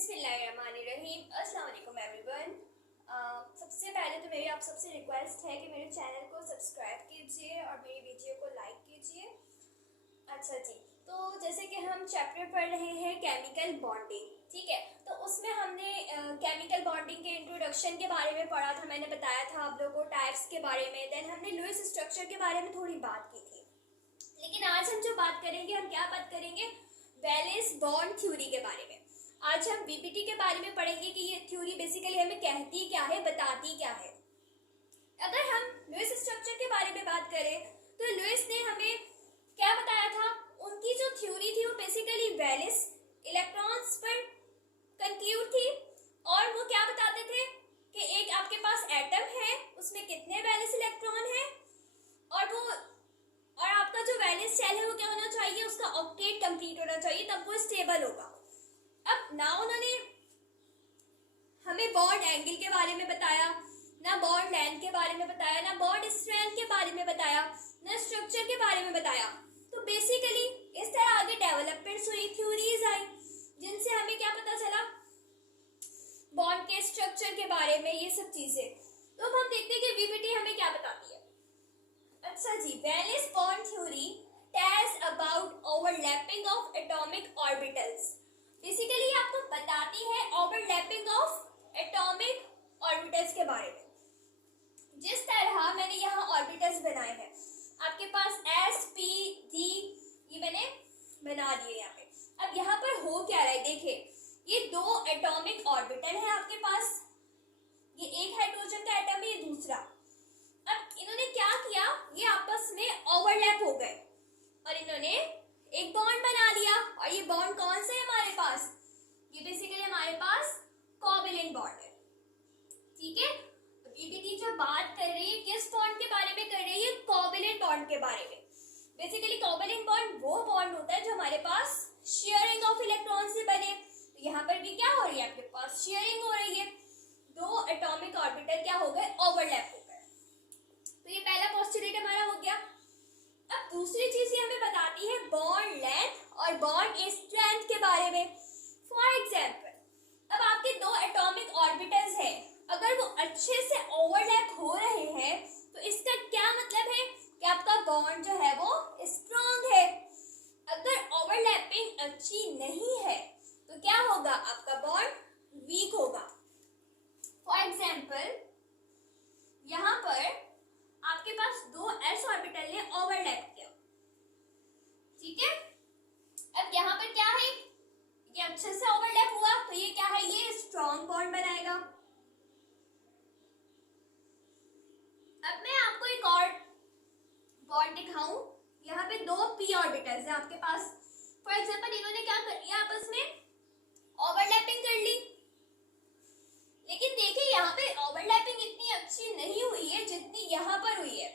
बिस्मिल्लाहिर्रहमानिर्रहीम। अस्सलाम वालेकुम एवरीवन। सबसे पहले तो मेरी आप सबसे रिक्वेस्ट है कि मेरे चैनल को सब्सक्राइब कीजिए और मेरी वीडियो को लाइक कीजिए। अच्छा जी, तो जैसे कि हम चैप्टर पढ़ रहे हैं केमिकल बॉन्डिंग, ठीक है। तो उसमें हमने केमिकल बॉन्डिंग के इंट्रोडक्शन के बारे में पढ़ा था। मैंने बताया था आप लोगों को टाइप्स के बारे में। देन हमने लुईस स्ट्रक्चर के बारे में थोड़ी बात की थी। लेकिन आज हम जो बात करेंगे, हम क्या बात करेंगे? वैलेंस बॉन्ड थ्योरी के बारे में। आज हम वीपीटी के बारे में पढ़ेंगे कि ये थ्योरी बेसिकली हमें कहती क्या है, बताती क्या है। अगर हम लुईस स्ट्रक्चर के बारे में बात करें तो लुईस ने हमें क्या बताया था? उनकी जो थ्योरी थी वो बेसिकली वैलेंस इलेक्ट्रॉन्स पर कंक्लूड थी। और वो क्या बताते थे कि एक आपके पास एटम है, उसमें कितने वैलेंस इलेक्ट्रॉन है, और आपका जो वैलेंस शेल है वो क्या होना चाहिए? उसका ऑक्टेट कंप्लीट होना चाहिए, तब वो स्टेबल होगा। अब ना उन्होंने हमें बॉन्ड एंगल के बारे में बताया, ना बॉन्ड लेंथ के बारे में बताया, ना बॉन्ड स्ट्रेंथ के बारे में बताया, ना स्ट्रक्चर के बारे में बताया। तो बेसिकली इस तरह आगे डेवलपमेंट्स हुई, थ्योरीज आई, जिनसे हमें क्या पता चला? बॉन्ड के स्ट्रक्चर के बारे में, ये सब चीजें। तो अब हम देखते हैं कि वीपीटी हमें क्या बताती है। अच्छा जी, valence bond theory tells about overlapping of atomic orbitals. Basically आपको बताती है ओवरलैपिंग ऑफ एटॉमिक ऑर्बिटल्स के बारे में। जिस तरह मैंने यहाँ ऑर्बिटल्स बनाए हैं, आपके पास एस पी डी, ये मैंने बना दिए यहाँ पे। अब यहाँ पर हो क्या रहा है? देखिए, ये दो एटॉमिक ऑर्बिटल है आपके पास। ये एक हाइड्रोजन का एटम है, ये दूसरा। अब इन्होंने क्या किया? ये आपस में ओवरलैप हो गए और इन्होंने एक बॉन्ड बना लिया। और ये बॉन्ड कौन सा है हमारे पास? ये बेसिकली हमारे पास कोवैलेंट बॉन्ड है, ठीक है। वीपीटी जो बात कर रही है किस बॉन्ड के बारे में कर रही है? कोवैलेंट बॉन्ड के बारे में। बेसिकली कोवैलेंट बॉन्ड वो बॉन्ड होता है जो हमारे पास शेयरिंग ऑफ इलेक्ट्रॉन से बने। तो यहाँ पर भी क्या हो रही है? आपके पास शेयरिंग हो रही है। दो एटॉमिक ऑर्बिटल क्या हो गए? ओवरलैप हो गए। तो ये पहला पोस्टुलेट हमारा हो गया। अब दूसरी चीज ये हमें बताती है बॉन्ड लेंथ और बॉन्ड स्ट्रेंथ के बारे में। फॉर एग्जांपल, अब आपके दो एटॉमिक ऑर्बिटल्स हैं, अगर वो अच्छे से ओवरलैप हो रहे हैं तो इसका क्या मतलब है? कि आपका बॉन्ड जो है वो स्ट्रॉन्ग है। अगर ओवरलैपिंग अच्छी नहीं है तो क्या होगा? आपका बॉन्ड वीक होगा। फॉर एग्जाम्पल, यहाँ पर आपके पास दो एस ऑर्बिटल ने ओवरलैप किया, ठीक है। अब यहाँ पर क्या है? ये अच्छे से ओवरलैप हुआ तो ये क्या है? ये स्ट्रॉन्ग बॉन्ड बनाएगा। अब मैं आपको एक और बॉन्ड दिखाऊं। यहाँ पे दो पी ऑर्बिटल्स हैं आपके पास। फॉर एग्जाम्पल, इन्होंने क्या कर लिया? आपस में ओवरलैपिंग कर ली। लेकिन देखिए, यहाँ पे ओवरलैपिंग इतनी अच्छी नहीं हुई है जितनी यहाँ पर हुई है।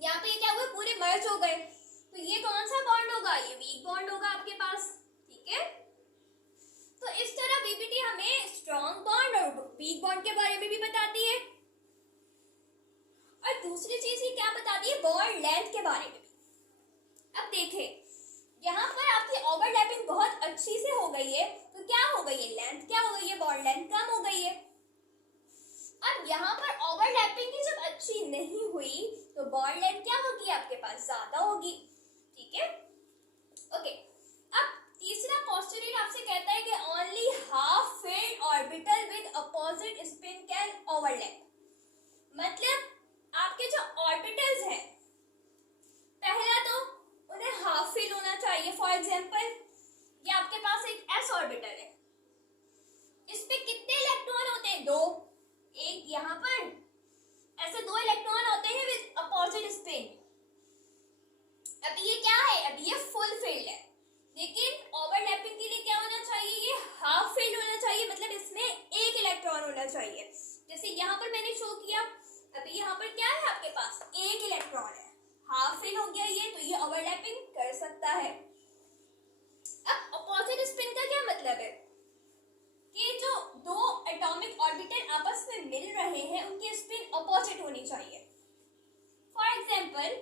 यहाँ पे क्या हुआ? पूरे मर्ज हो गए। तो ये कौन सा बॉन्ड होगा? ये वीक बॉन्ड होगा आपके पास, ठीक है। तो इस तरह वीपीटी हमें स्ट्रॉन्ग बॉन्ड और वीक बॉन्ड के बारे में भी बताती है। और दूसरी चीज ये क्या बताती है? बॉन्ड लेंथ के बारे में भी। अब देखें, यहाँ पर आपकी ओवरलैपिंग बहुत अच्छी से हो गई है तो क्या हो गई है? लेंथ क्या हो गई है? बॉन्ड लेंथ कम हो गई है। अब यहाँ पर ओवरलैपिंग की जब अच्छी नहीं हुई तो बॉन्ड लेंथ क्या होगी? आपके पास ज्यादा होगी, ठीक है। ओके, अब तीसरा पोस्टुलेट आपसे कहता है कि only half filled orbital with opposite spin can overlap. मतलब आपके जो ऑर्बिटल्स हैं, पहला तो उन्हें हाफ फिल होना चाहिए। फॉर एग्जांपल, ये आपके पास एक एस ऑर्बिटल है, इस पे कितने इलेक्ट्रॉन होते हैं? दो। एक यहाँ पर, ऐसे दो इलेक्ट्रॉन होते हैं विद अपोजिट स्पिन। अभी ये क्या है? अभी ये फुल फील्ड है, लेकिन ओवरलैपिंग के लिए क्या होना चाहिए? ये हाफ फील्ड होना चाहिए। मतलब इसमें एक इलेक्ट्रॉन होना चाहिए। जैसे यहाँ पर मैंने शो किया, अभी यहाँ पर क्या है? आपके पास एक इलेक्ट्रॉन है, हाफ फिल हो गया ये, तो ये ओवरलैपिंग कर सकता है। अब अपोजिट स्पिन का क्या मतलब है? कि जो दो एटॉमिक ऑर्बिटल आपस में मिल रहे हैं उनकी स्पिन अपोजिट होनी चाहिए। फॉर एग्जांपल,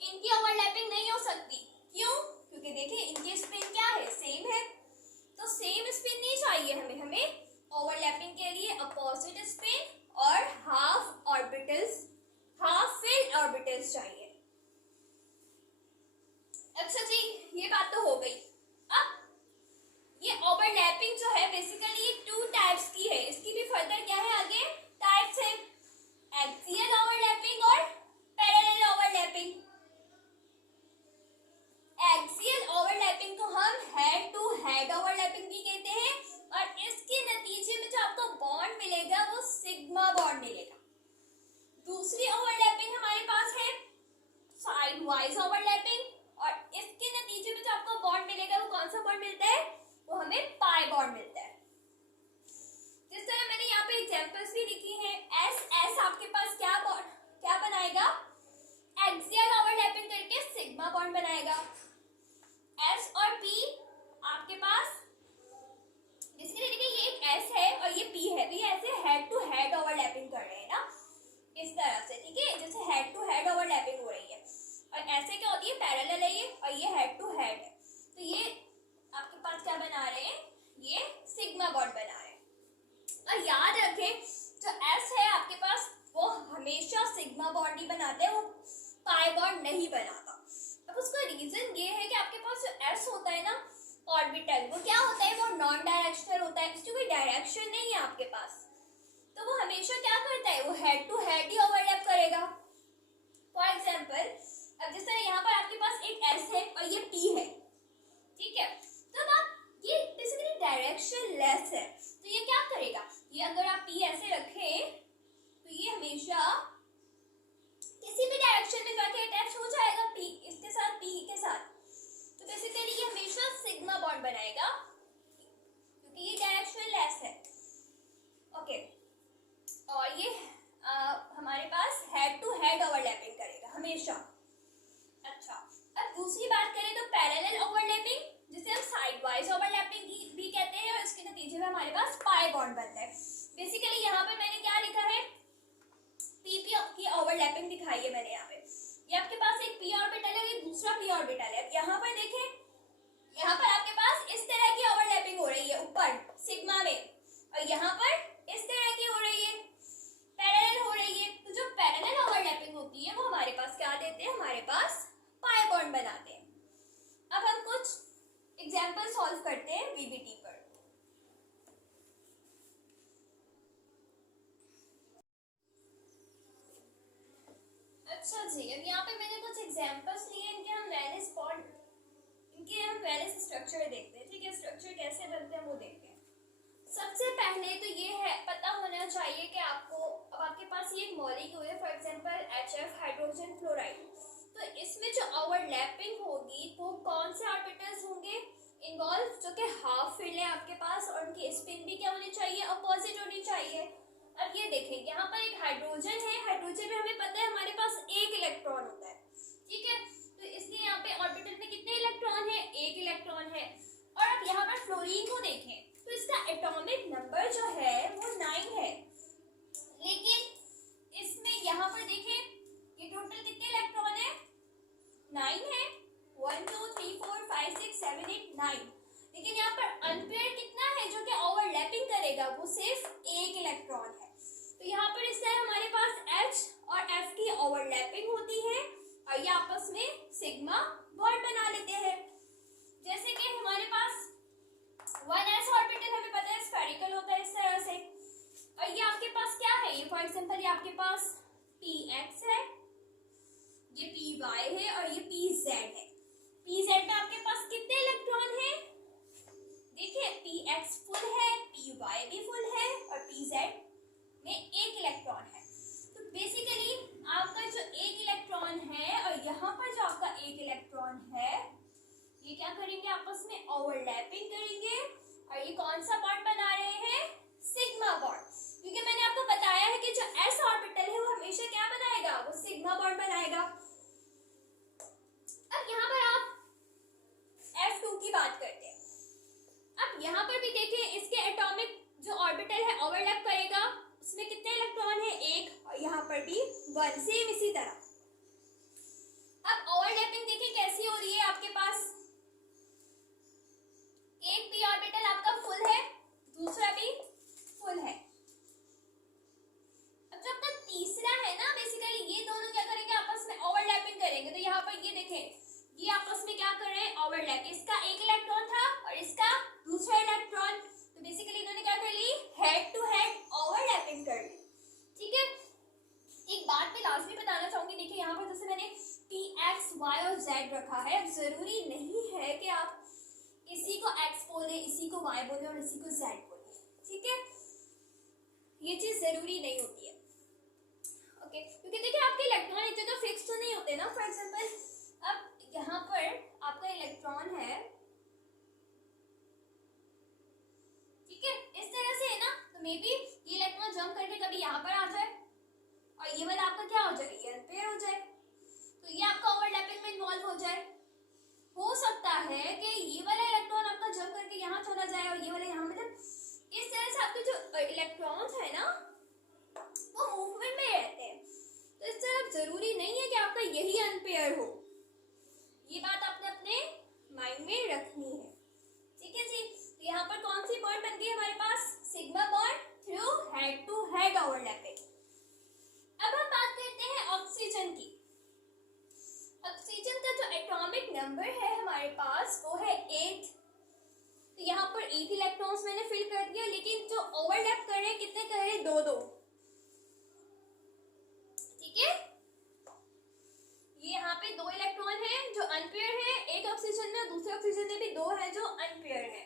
इनकी ओवरलैपिंग नहीं हो सकती। क्यों? क्योंकि देखिए इनकी स्पिन क्या है? पाई बॉन्ड मिलता है। जिस तरह मैंने यहाँ पे एग्जांपल्स भी लिखी हैं, एस एस आपके पास क्या बनाएगा, एक्सियल ओवरलैपिंग करके सिग्मा बॉन्ड बनाएगा। एस और पी आपके पास बेसिकली देखिए ये एक एस है और ये पी है, तो ये ऐसे हेड टू हेड ओवरलैपिंग कर रहे हैं ना, इस तरह से, ठीक है, जैसे हेड टू हेड ओवरलैपिंग हो रही है। और ऐसे क्या होती है, पैरेलल है ये, और ये हेड टू हेड है, तो ये आपके पास क्या बना रहे हैं, ये सिग्मा बॉन्ड बना रहे हैं। और याद रखें जो एस है आपके पास वो हमेशा सिग्मा बॉन्ड ही बनाते हैं, वो पाई बॉन्ड नहीं बनाता। अब उसका रीजन ये है कि आपके पास जो एस होता है ना ऑर्बिटल, वो क्या होता है, वो नॉन डायरेक्शनल होता है, उसकी कोई डायरेक्शन नहीं है आपके पास, तो वो हमेशा क्या करता है, वो हेड टू हेड ही ओवरलैप करेगा। फॉर एग्जाम्पल अब जिस तरह यहाँ पर आपके पास एक एस है और ये पी है, ठीक है, तब आप ये बेसिकली डायरेक्शन लेस है, तो ये क्या करेगा, ये अगर आप पी ऐसे रखें तो ये हमेशा किसी भी डायरेक्शन में जाके अटैच हो जाएगा, पी इसके साथ, पी के साथ, तो बेसिकली ये हमेशा सिग्मा बॉन्ड बनाएगा क्योंकि ये डायरेक्शन लेस है। ओके, और ये हमारे पास हेड टू हेड ओवरलैपिंग करेगा हमेशा। अच्छा, अब दूसरी बात करें तो पैरेलल ओवरलैपिंग, जिसे हम साइड वाइज ओवरलैपिंग भी कहते हैं, और इसके नतीजे में हमारे पास पाई बॉन्ड बनता है। बेसिकली यहाँ पर मैंने क्या लिखा है, पी की ओवरलैपिंग दिखाई है मैंने यहाँ पे, ये आपके पास एक पी ऑर्बिटल है, ये दूसरा पी ऑर्बिटल है। यहाँ पर देखें, यहाँ पर आपके पास इस तरह की ओवरलैपिंग हो रही है ऊपर सिग्मा में, और यहाँ पर इस तरह की हो रही है, पैरेलल हो रही है। तो जो पैरेलल ओवरलैपिंग होती है वो हमारे पास क्या देते हैं, हमारे पास पाई बॉन्ड बनाते हैं। अब हम कुछ एग्जांपल सॉल्व करते हैं वीबीटी पर। अच्छा जी, अब यहाँ पे मैंने कुछ एग्जांपल्स लिए, इनके हम वैलेंस स्ट्रक्चर देखते हैं, ठीक है, स्ट्रक्चर कैसे बनते हैं वो देखते हैं। सबसे पहले तो ये है पता होना चाहिए कि आपको, अब आपके पास ये एक मॉलिक्यूल है, for example HF hydrogen fluoride, तो इसमें जो ओवरलैपिंग होगी वो कौन से ऑर्बिटल्स होंगे इन्वॉल्व, जो कि हाफ फील्ड है आपके पास, और उनकी स्पिन भी क्या होनी चाहिए, अपोजिट होनी चाहिए। अब ये देखें, यहाँ पर एक हाइड्रोजन है, हाइड्रोजन में हमें पता है हमारे पास एक इलेक्ट्रॉन होता है, ठीक है, तो इसलिए यहाँ पे ऑर्बिटल में कितने इलेक्ट्रॉन है, एक इलेक्ट्रॉन है। और अब यहाँ पर फ्लोरीन को देखें तो इसका एटॉमिक नंबर जो है वो 9 है, लेकिन इसमें यहाँ पर देखें ये टोटल कितने इलेक्ट्रॉन है, 9 है, 1 2 3 4 5 6 7 8 9, लेकिन यहाँ पर अनपेयर कितना है जो कि ओवरलैपिंग करेगा, वो सिर्फ एक इलेक्ट्रॉन है। तो यहाँ पर इस तरह हमारे पास H और F की ओवरलैपिंग होती है और ये आपस में सिग्मा बॉन्ड बना लेते हैं। जैसे कि हमारे पास 1s ऑर्बिटल हमें पता है स्फेरिकल होता है इस तरह से, और ये आपके पास क्या है, ये फॉर एग्जांपल ये आपके पास px है, ये py है और ये pz है। pz में आपके पास कितने इलेक्ट्रॉन है, देखिए px फुल है, py भी फुल है और pz में एक इलेक्ट्रॉन है। तो बेसिकली आपका जो एक इलेक्ट्रॉन है और यहाँ पर जो आपका एक इलेक्ट्रॉन है, ये क्या करेंगे, आपस में ओवरलैपिंग करेंगे, और ये कौन सा बॉन्ड बना रहे हैं, सिग्मा बॉन्ड, क्योंकि मैंने आपको बताया है कि जो s ऑर्बिटल है वो हमेशा क्या बनाएगा, वो सिग्मा बॉन्ड बनाएगा। अब यहाँ पर आप F2 की बात करते हैं। अब यहाँ पर भी देखिए इसके एटॉमिक जो ऑर्बिटल है ओवरलैप करेगा, उसमें कितने इलेक्ट्रॉन है, एक, और यहाँ पर भी 1, सेम इसी तरह। अब ओवरलैपिंग देखिए कैसी हो रही है, आपके पास एक पी ऑर्बिटल आपका फुल है, दूसरा भी फुल है। अब जो आपका तीसरा है ना, बेसिकली ये दोनों क्या करेंगे, आपस में ओवरलैपिंग करेंगे। तो यहाँ पर ये देखें, ये आपस में क्या कर रहे हैं, ओवरलैप, इसका एक इलेक्ट्रॉन था और इसका दूसरा इलेक्ट्रॉन, तो बेसिकली इन्होंने क्या कर ली, हेड टू हेड ओवरलैपिंग कर ली, ठीक है। एक बात मैं लास्ट में बताना चाहूंगी, देखिए यहाँ पर जैसे मैंने p x y और z रखा है, अब जरूरी नहीं है कि आप इसी को x बोले, इसी को y बोले और इसी को z बोले, ठीक है, ये चीज जरूरी नहीं होती है, ओके, क्योंकि देखिए आपके इलेक्ट्रॉन एक जगह फिक्स तो नहीं होते ना। फॉर एग्जांपल अब यहाँ पर आपका इलेक्ट्रॉन है, है कि ये वाला इलेक्ट्रॉन आपका जंप करके यहाँ चला जाए और ये वाला यहाँ, मतलब इस तरह से आपके जो इलेक्ट्रॉन्स है ना वो मूवमेंट में रहते हैं। तो इस तरह जरूरी नहीं है कि आपका यही अनपेयर हो, ये बात आपने अपने माइंड में रखनी है। ठीक है जी। तो यहाँ पर कौन सी बॉन्ड बन गई हमारे पास, sigma bond through head to head overlapping. अब हम बात करते हैं ऑक्सीजन की। ऑक्सीजन का जो एटॉमिक नंबर है हमारे पास वो है 8। तो यहाँ पर 8 इलेक्ट्रॉन्स मैंने फिल कर दिया, लेकिन जो ओवरलैप कर रहे हैं कितने कर रहे हैं, 2-2। ठीक है, ये यहाँ पे 2 इलेक्ट्रॉन हैं जो अनपेयर है, एक ऑक्सीजन में, दूसरे ऑक्सीजन में भी 2 है जो अनपेयर है।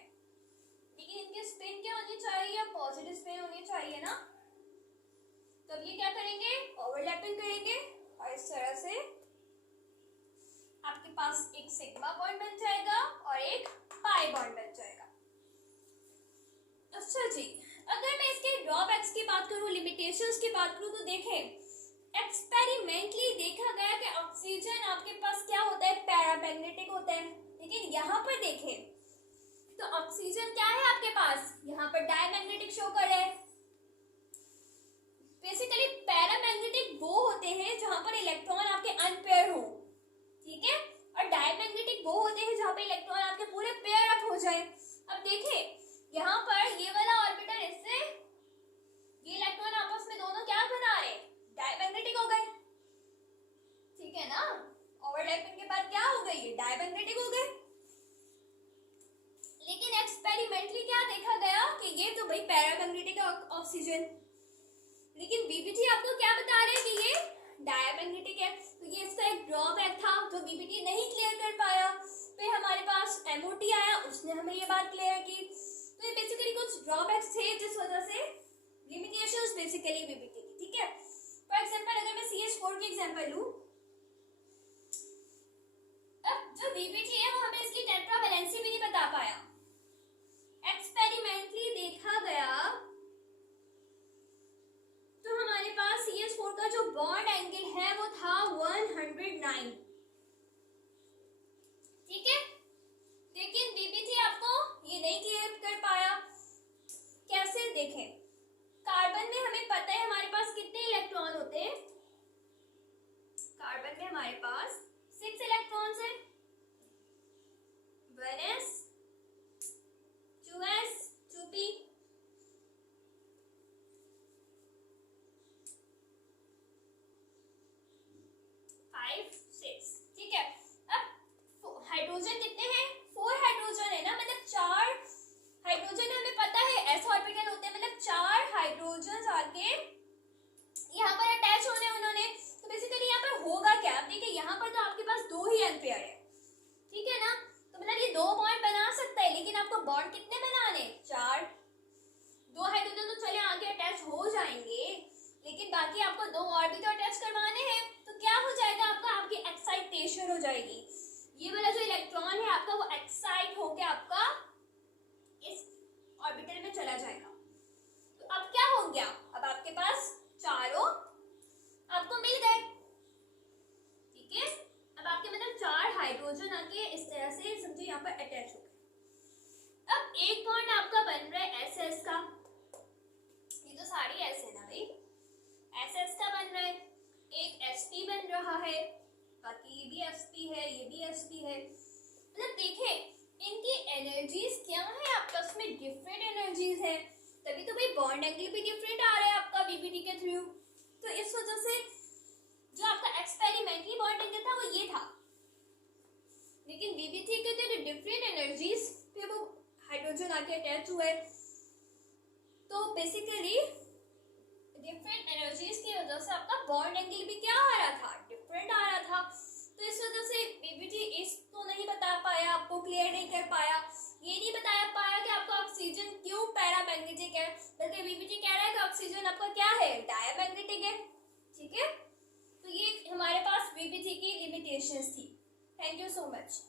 लेकिन इनके स्पिन क्या होनी चाहिए, पॉजिटिव स्पिन होनी चाहिए ना। तो अब ये क्या करेंगे, ओवरलैपिंग करेंगे और इस तरह से आपके पास एक सिग्मा बॉन्ड बन जाएगा और एक पाई बॉन्ड बन जाएगा। अच्छा जी, अगर मैं इसके ड्रॉबैक्स की बात करूं, लिमिटेशंस की बात करूं, तो देखें एक्सपेरिमेंटली देखा गया कि ऑक्सीजन आपके पास क्या होता है, पैरामैग्नेटिक होता है। लेकिन यहाँ पर देखें तो ऑक्सीजन क्या है आपके पास, यहाँ पर डायमैग्नेटिक शो कर रहा है। बेसिकली पैरामैग्नेटिक वो होते हैं जहां पर इलेक्ट्रॉन आपके अनपेयर हो, ठीक है, और डायमैग्नेटिक वो होते हैं जहां पे इलेक्ट्रॉन आपके पूरे पेयर अप हो जाए। अब देखें यहाँ पर ये वाला ऑर्बिटल, इससे ये इलेक्ट्रॉन आपस में दोनों क्या बना रहे, डायमैग्नेटिक हो गए। ठीक है ना, ओवरलैपिंग के बाद क्या हो गए, ये डायमैग्नेटिक हो गए। लेकिन एक्सपेरिमेंटली क्या देखा गया कि ये तो भाई पैरामैग्नेटिक है ऑक्सीजन, लेकिन बीबीटी आपको क्या बता रहे हैं कि ये डायमैग्नेटिक है। तो ये इसका एक ड्रॉबैक था जो बीबीटी नहीं क्लियर कर पाया। फिर हमारे पास एमओटी आया, उसने हमें ये बात क्लियर की। तो ये बेसिकली कुछ ड्रॉबैक्स थे जिस वजह से लिमिटेशंस बेसिकली बीबीटी की। ठीक है, फॉर एग्जांपल अगर मैं CH4 की एग्जांपल लूं, अब जो बीबीटी है वो हमें इसकी टेट्रावैलेंसी भी नहीं बता पाया। एक्सपेरिमेंटली देखा गया तो हमारे पास CH4 का जो बॉन्ड एंगल है वो था 109। ठीक है, लेकिन बीबीटी आपको ये नहीं क्लियर कर पाया। कैसे, देखें कार्बन में हमें पता है हमारे पास कितने इलेक्ट्रॉन होते हैं, कार्बन में हमारे पास 6 इलेक्ट्रॉन्स हैं, 1s 2s 2p। ठीक है, अब हाइड्रोजन कितने हैं, 4 हाइड्रोजन है ना, मतलब 4 हाइड्रोजन हमें पता है s ऑर्बिटल होते हैं, मतलब 4 हाइड्रोजन आके यहाँ पर अटैच होने उन्होंने। तो बेसिकली यहाँ पर होगा क्या, देखिए यहाँ पर तो आपके पास 2 ही अनपेयर है, ठीक है ना, तो मतलब ये 2 बॉन्ड बना सकता है, लेकिन आपको बॉन्ड कितने बनाने, 4। 2 हाइड्रोजन तो चले आगे अटैच हो जाएंगे, लेकिन बाकी आपको 2 और भी तो अटैच करवाने हैं। तो क्या हो जाएगा आपका, आपकी एक्साइटेशन हो जाएगी, ये वाला जो इलेक्ट्रॉन है आपका वो एक्साइट होके आपका इस ऑर्बिटल में चला जाएगा। तो अब क्या हो गया, अब आपके पास चारों आपको मिल गए। ठीक है, अब आपके मतलब 4 हाइड्रोजन आके इस तरह से समझिए यहाँ पर अटैच हो गए। अब एक बॉन्ड आपका बन रहा है SS का, ये तो सारी S है ना भाई, SS का बन रहा है, एक SP बन रहा है, बाकी ये भी SP है, ये भी SP है। मतलब देखें इनकी एनर्जीज क्या है, आपस में डिफरेंट एनर्जीज है, तभी तो भाई बॉन्ड एंगल भी डिफरेंट आ रहा है आपका बीबीटी के थ्रू। तो इस वजह से जो आपका एक्सपेरिमेंटली बॉन्ड एंगल था वो ये था, लेकिन बीबीटी के जो डिफरेंट एनर्जीज पे वो हाइड्रोजन आके अटैच हुए, तो बेसिकली डिफरेंट एनर्जीज की वजह से आपका बॉन्ड एंगल भी क्या आ रहा था, डिफरेंट आ रहा था। तो इस वजह से बीबीटी इस तो नहीं बता पाया, आपको क्लियर नहीं कर पाया, ये नहीं बताया पाया कि आपका ऑक्सीजन क्यों पैरामैग्नेटिक है, बल्कि बीबीटी कह रहा है कि ऑक्सीजन आपका क्या है, डायमैग्नेटिक है। ठीक है, तो ये हमारे पास बीबीटी की लिमिटेशंस थी। Thank you so much.